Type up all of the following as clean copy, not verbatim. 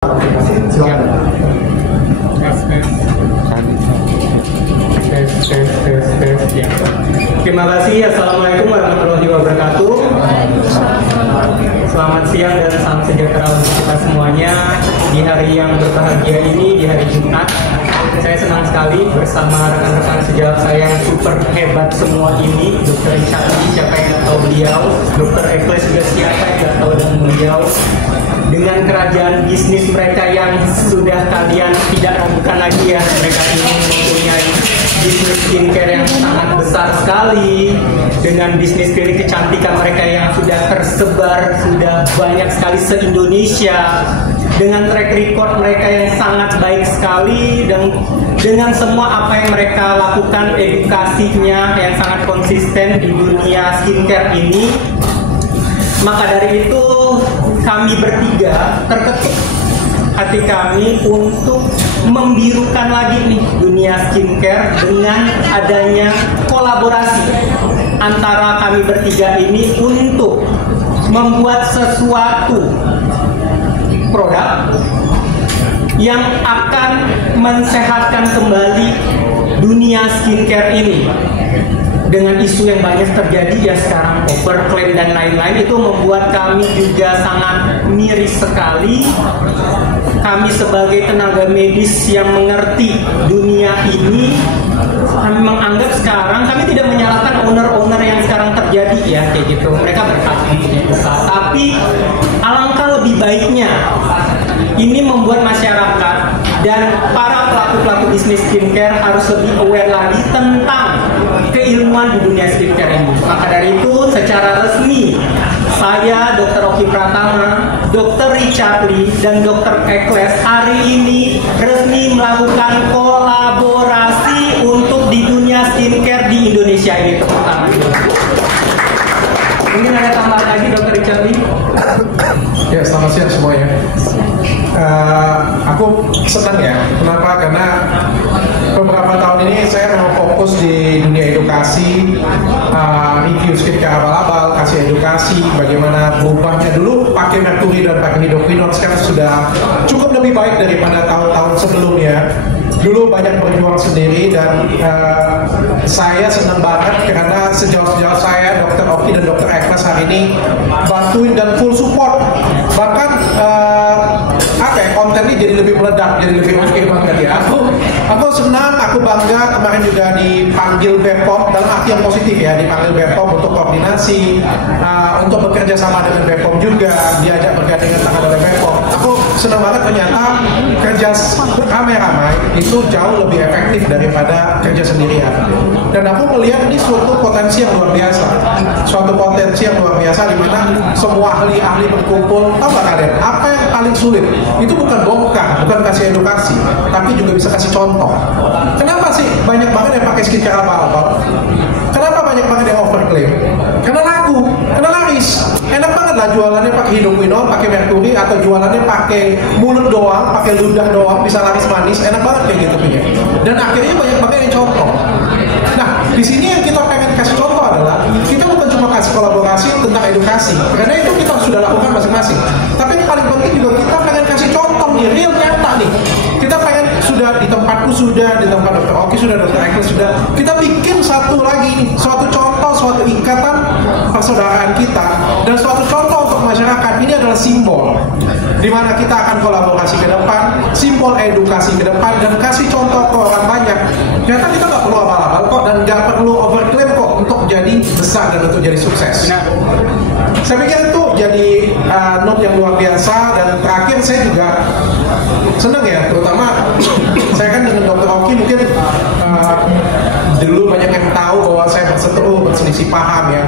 Silakan. Tes. Ya. Terima kasih. Assalamualaikum warahmatullahi wabarakatuh. Selamat siang dan salam sejahtera untuk kita semuanya di hari yang berbahagia ini, di hari Jumat. Saya senang sekali bersama rekan-rekan sejawat saya yang super hebat semua ini. Dr. Richard Lee, siapa yang nggak tahu beliau. Dr. Ekles juga siapa yang nggak tahu dengan beliau. Dengan kerajaan bisnis mereka yang sudah kalian tidak ragukan lagi ya, mereka ini mempunyai bisnis skincare yang sangat besar sekali, dengan bisnis klinik kecantikan mereka yang sudah tersebar, sudah banyak sekali se-Indonesia, dengan track record mereka yang sangat baik sekali, dan dengan semua apa yang mereka lakukan, edukasinya yang sangat konsisten di dunia skincare ini. Maka dari itu kami bertiga terketuk hati kami untuk membirukan lagi nih dunia skincare dengan adanya kolaborasi antara kami bertiga ini untuk membuat sesuatu produk yang akan mensehatkan kembali dunia skincare ini. Dengan isu yang banyak terjadi ya sekarang, overclaim dan lain-lain, itu membuat kami juga sangat miris sekali. Kami sebagai tenaga medis yang mengerti dunia ini, kami menganggap sekarang, kami tidak menyalahkan owner-owner yang sekarang terjadi ya kayak gitu. Mereka berhak mempunyai usaha, tapi alangkah lebih baiknya ini membuat masyarakat dan para pelaku-pelaku bisnis skincare harus lebih aware lagi tentang keilmuan di dunia skincare ini. Maka dari itu secara resmi saya Dr. Oki Pratama, Dr. Richard Lee, dan Dr. Ekles hari ini resmi melakukan kolaborasi untuk di dunia skincare di Indonesia ini. Tepuk tangan. Mungkin ada tambahan lagi Dr. Richard Lee? Ya, selamat siang semuanya. Aku senang ya. Kenapa? Karena beberapa tahun ini saya memang fokus di dunia edukasi, review skincare abal-abal, kasih edukasi bagaimana berubahnya. Dulu pakai merkuri dan pakai hidroquinone, sekarang sudah cukup lebih baik daripada tahun-tahun sebelumnya. Dulu banyak berjuang sendiri dan saya senang banget karena sejauh-sejauh saya Dr. Oki dan Dr. Ekles hari ini bantuin dan full support. Bahkan konten ini jadi lebih meledak, jadi lebih oke banget ya. Aku senang, aku bangga kemarin juga dipanggil BPOM dalam arti yang positif ya, dipanggil BPOM untuk koordinasi, untuk bekerja sama dengan BPOM juga, diajak bergandengan tangan oleh BPOM. Aku senang banget ternyata kerja ramai-ramai itu jauh lebih efektif daripada kerja sendirian. Dan aku melihat ini suatu potensi yang luar biasa, suatu potensi yang luar biasa di mana semua ahli-ahli berkumpul. Tahu nggak kalian? Apa yang paling sulit? Itu bukan bongkar, bukan kasih edukasi, tapi juga bisa kasih contoh. Kenapa sih banyak banget yang pakai skincare abal-abal? Kenapa banyak banget yang overclaim? Karena laku, karena laris. Enak banget lah jualannya pakai hidroquinone, pakai merkuri, atau jualannya pakai mulut doang, pakai ludah doang, bisa laris manis. Enak banget kayak gitu punya. Dan akhirnya banyak banget yang contoh. Nah, di sini yang kita pengen kasih contoh adalah kita bukan cuma kasih kolaborasi tentang edukasi, karena itu kita sudah lakukan masing-masing. Tapi yang paling penting juga kita pengen kasih contoh nih, real nyata nih. Kita pengen sudah di tempatku sudah, di tempat Dr. Oki sudah, Dr. Ekles sudah. Kita bikin satu lagi, suatu contoh, suatu ikatan persaudaraan kita dan suatu contoh untuk masyarakat. Ini adalah simbol di mana kita akan kolaborasi ke depan, simbol edukasi ke depan, dan kasih contoh ke orang banyak. Ternyata kita nggak perlu abal-abal kok, dan nggak perlu overclaim kok untuk jadi besar dan untuk jadi sukses. Nah, saya pikir itu jadi note yang luar biasa. Dan terakhir saya juga senang ya, terutama saya kan dengan Dr. Oki mungkin dulu banyak yang tahu bahwa saya berseteru, berselisih paham ya.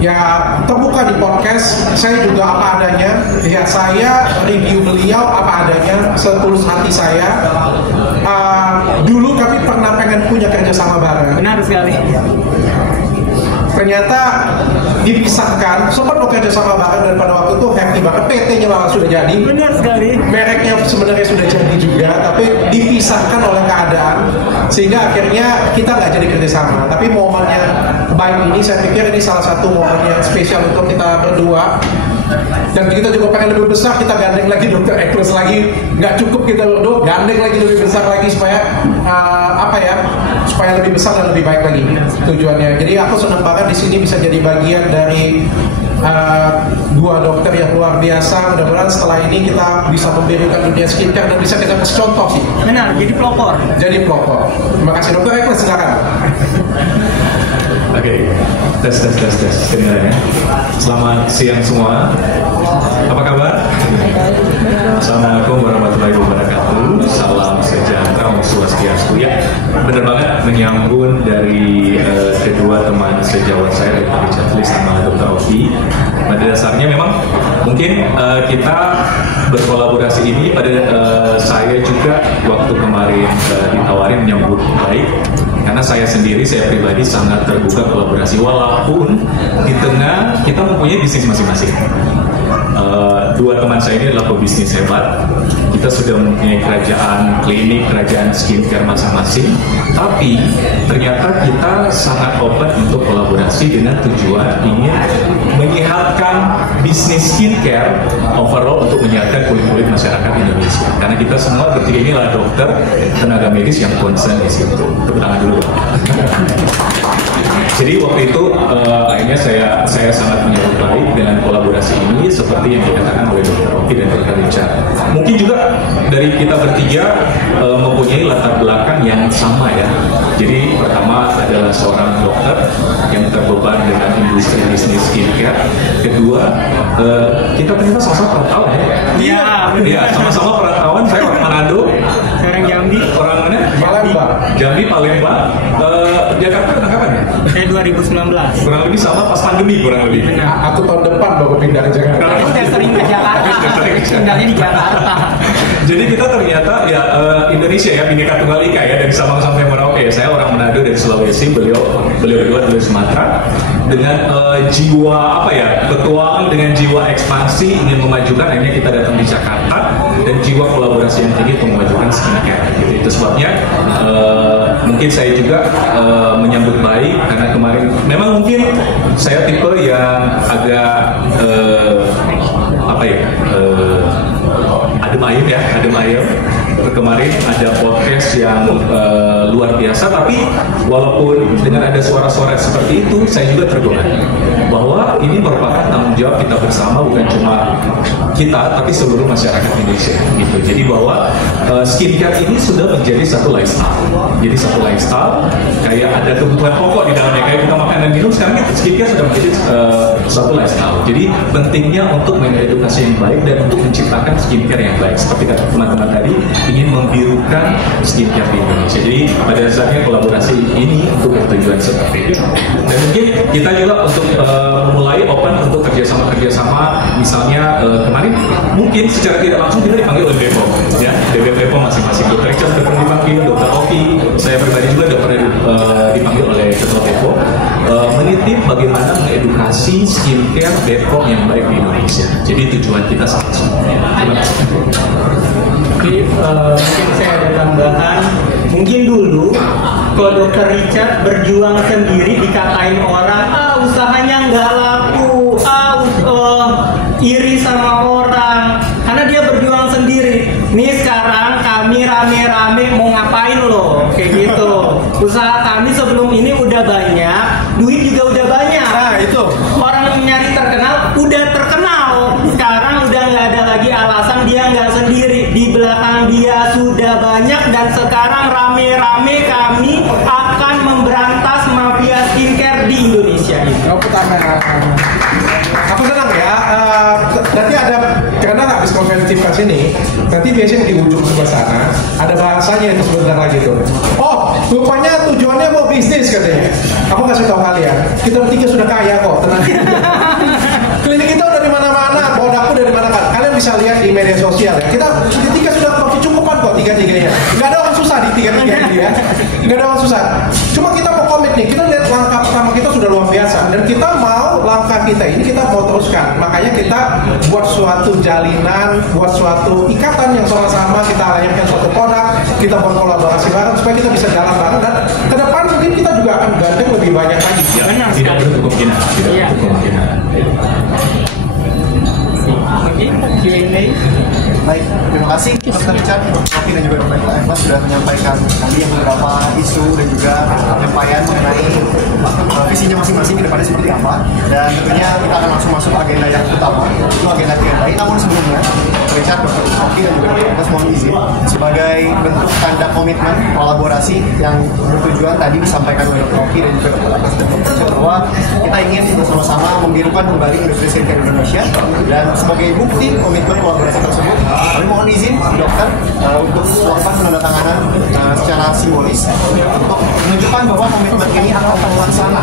Ya terbuka di podcast, saya juga apa adanya. Ya saya review beliau apa adanya, setulus hati saya. Dulu kami pernah pengen punya kerjasama bareng. Benar sekali. Ternyata dipisahkan, sempat bekerja sama bareng dan pada waktu itu happy banget, PT-nya malah sudah jadi. Benar sekali. Mereknya sebenarnya sudah jadi juga, tapi dipisahkan oleh keadaan sehingga akhirnya kita nggak jadi kerjasama. Tapi momen yang baik ini, saya pikir ini salah satu momen yang spesial untuk kita berdua. Dan kita juga pengen lebih besar, kita gandeng lagi dokter Ekles lagi. Nggak cukup kita dok, gandeng lagi lebih besar lagi supaya supaya lebih besar dan lebih baik lagi tujuannya. Jadi aku senang banget di sini bisa jadi bagian dari dua dokter yang luar biasa. Mudah-mudahan setelah ini kita bisa memberikan dunia skincare dan bisa kita kasih contoh sih. Benar, jadi pelopor. Terima kasih dokter Ekles, silakan. Oke, tes. Kedengarannya. Selamat siang semua. Apa kabar? Assalamualaikum warahmatullahi wabarakatuh. Salam sejahtera, Om Swastiastu. Ya, benar banget menyambung dari kedua teman sejawat saya, Dr. Richard Lee sama Dr. Oki. Pada dasarnya memang mungkin kita berkolaborasi ini pada saya juga waktu kemarin ditawarin menyambut baik. Karena saya pribadi sangat terbuka kolaborasi walaupun di tengah kita mempunyai bisnis masing-masing. Dua teman saya ini adalah pebisnis hebat. Kita sudah mempunyai kerajaan klinik, kerajaan skincare masing-masing. Tapi ternyata kita sangat open untuk kolaborasi dengan tujuan ingin menyehatkan bisnis skincare overall untuk menyehatkan kulit-kulit masyarakat Indonesia. Karena kita semua bertiga ini adalah dokter, tenaga medis yang concern di situ. Tepuk tangan dulu. Jadi waktu itu akhirnya saya sangat menyambut baik dengan kolaborasi ini seperti yang dikatakan oleh Dr. Oki dan Dr. Richard. Mungkin juga dari kita bertiga mempunyai latar belakang yang sama ya. Jadi pertama adalah seorang dokter yang terbeban dengan industri bisnis skincare. Kedua, kita ternyata sama-sama perantauan ya. Iya, sama-sama perantauan. Saya orang Manado. Sekarang Jambi. Orang mana? Palembang. Jambi, Palembang. Jakarta tentang kapan ya? Saya 2019. Kurang lebih sama pas pandemi kurang lebih. Aku tahun depan baru pindah ke Jakarta. Aku udah sering ke Jakarta. Tinggalnya di Jakarta. Jadi kita ternyata ya Indonesia ya, Bhinneka Tunggal Ika ya, dari Sabang sampai Merauke. Saya orang Manado dari Sulawesi, beliau dari Sumatera. Dengan jiwa petualangan dengan jiwa ekspansi ingin memajukan, akhirnya kita datang di Jakarta dan jiwa kolaborasi yang tinggi untuk memajukan skincare. Gitu. Itu sebabnya mungkin saya juga menyambut baik karena kemarin memang mungkin saya tipe yang agak adem ayem. Kemarin ada podcast yang luar biasa, tapi walaupun dengan ada suara-suara seperti itu, saya juga tergoda bahwa ini merupakan tanggung jawab kita bersama, bukan cuma kita, tapi seluruh masyarakat Indonesia. Gitu. Jadi bahwa skincare ini sudah menjadi satu lifestyle. Jadi satu lifestyle, kayak ada kebutuhan pokok di dalamnya, kayak kita makan dan minum, sekarang skincare sudah menjadi suatu lifestyle. Jadi pentingnya untuk mengedukasi yang baik dan untuk menciptakan skincare yang baik. Seperti kata teman-teman tadi, ingin membirukan skincare di Indonesia. Jadi pada dasarnya kolaborasi ini untuk bertujuan seperti itu. Dan mungkin kita juga untuk memulai open untuk kerjasama, misalnya kemarin mungkin secara tidak langsung kita dipanggil oleh Bepom, ya, Bepom masing-masing. Dr. Richard dipanggil, Dr. Oki, saya pribadi juga dipanggil oleh Ketua Bepom, menitip bagaimana mengedukasi skincare Bepom yang baik di Indonesia. Jadi tujuan kita sama. Terima kasih. Jadi mungkin saya ada tambahan. Mungkin dulu kalau Dr. Richard berjuang sendiri dikatain orang, usahanya nggak laku, iri sama orang, karena dia berjuang sendiri. Nih sekarang kami rame-rame mau ngapain loh, kayak gitu. Usaha kami sebelum ini udah banyak, duit juga udah banyak. Nah itu Orang yang nyari terkenal udah terkenal. Sekarang udah nggak ada lagi alasan dia nggak sendiri. Di belakang dia sudah banyak, dan sekarang rame-rame kami akan memberantas mafia skincare di Indonesia ini. Aku senang ya. Nanti ada, karena habis konferensi pers ini, nanti biasanya di ujung sebelah sana ada bahasanya itu sebentar lagi tuh. Oh, rupanya tujuannya mau bisnis katanya. Aku kasih tahu kalian, kita bertiga sudah kaya kok, tenang. Klinik kita udah di mana-mana, produkku dari mana-mana. Kalian bisa lihat di media sosial ya. Kita tiga sudah kecukupan kok tiga-tiganya. Nggak ada orang susah di tiga-tiga ini ya. Nggak ada orang susah. Cuma kita mau komit nih. Kita lihat langkah pertama kita sudah luar biasa, dan kita mau langkah kita ini kita mau teruskan. Makanya kita buat suatu jalinan, buat suatu ikatan yang sama-sama, kita lahirkan suatu produk, kita berkolaborasi bareng supaya kita bisa jalan bareng, dan ke depan mungkin kita juga akan gandeng lebih banyak lagi. Tidak menutup kemungkinan. Oke. Baik, terima kasih Dr. Richard, Dr. Rocky dan juga Dr. Eva sudah menyampaikan tadi yang beberapa isu dan juga penyampaian mengenai visinya masing-masing ke depannya seperti apa. Dan tentunya kita akan langsung masuk agenda yang utama, itu agenda Q&A. Namun sebelumnya, Dr. Richard, Dr. Rocky dan juga Dr. Eva mohon izin sebagai bentuk tanda komitmen kolaborasi yang bertujuan tadi disampaikan oleh Dr. Rocky dan juga Dr. Eva bahwa kita ingin bersama-sama membirukan kembali industri skincare Indonesia, dan sebagai bukti komitmen kolaborasi tersebut kami mohon izin dokter untuk melakukan penandatanganan secara simbolis untuk menunjukkan bahwa komitmen ini akan terlaksana.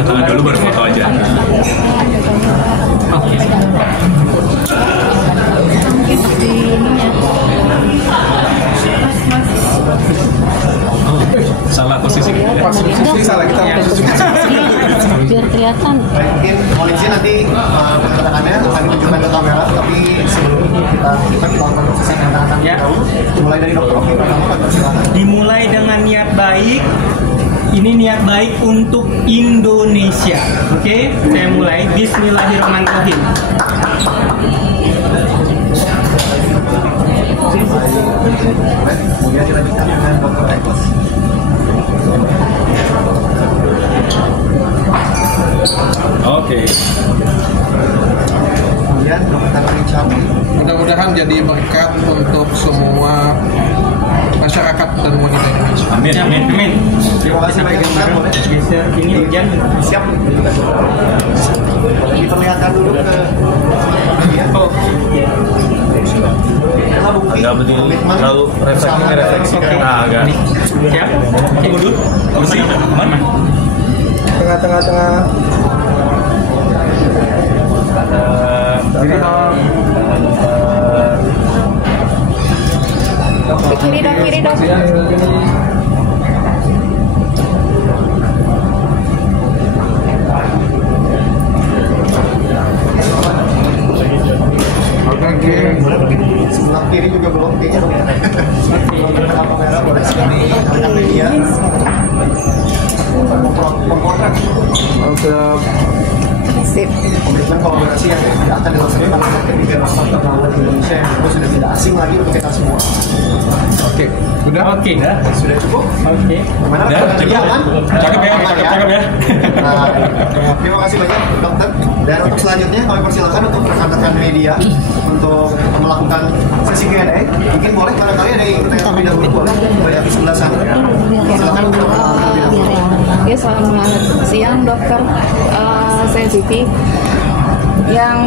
Tangan dulu baru foto aja. Salah posisi. Posisi salah, kita posisi. Biar kelihatan. Baik, mungkin mohon izin nanti penandatangannya akan ditunjukkan ke kamera, tapi sebelum kita lakukan proses penandatangan dahulu, dimulai dari Dr. Rocky pertama, silakan. Dimulai dengan niat baik. Ini niat baik untuk Indonesia. Oke, saya mulai. Bismillahirrahmanirrahim. Kemudian dilanjutkan dengan Dr. Eva. Oke. Kemudian Dr. Richard. Mudah-mudahan jadi berkat untuk semua masyarakat dan wanita Indonesia. Amin. Amin. Amin. Terima kasih banyak dokter. Boleh? Geser ini hujan. Siap. Diperlihatkan dulu ke Agak berdiri terlalu refleksi. Nah, agak. Siap. Tunggu dulu. Kursi aman. Tengah-tengah. Kiri dong. sebelah kiri juga belum kayaknya dong ya. Belum ada kamera, boleh sekali rekan media memotret komitmen kolaborasi yang akan dilaksanakan oleh ketiga pasar ternama di Indonesia yang itu sudah tidak asing lagi untuk kita semua. Oke, udah. Oke. Sudah cukup? Oke. Gimana Udah, rekan media cukup. aman? Cakep ya, Aman cakep ya. Nah, terima kasih banyak dokter. Dan untuk selanjutnya kami persilakan untuk rekan-rekan media untuk melakukan sesi Q&A. Mungkin boleh barangkali ada yang ikut terlebih dahulu, boleh banyak di sebelah sana. Silakan untuk Oke, selamat siang dokter. Saya Siti yang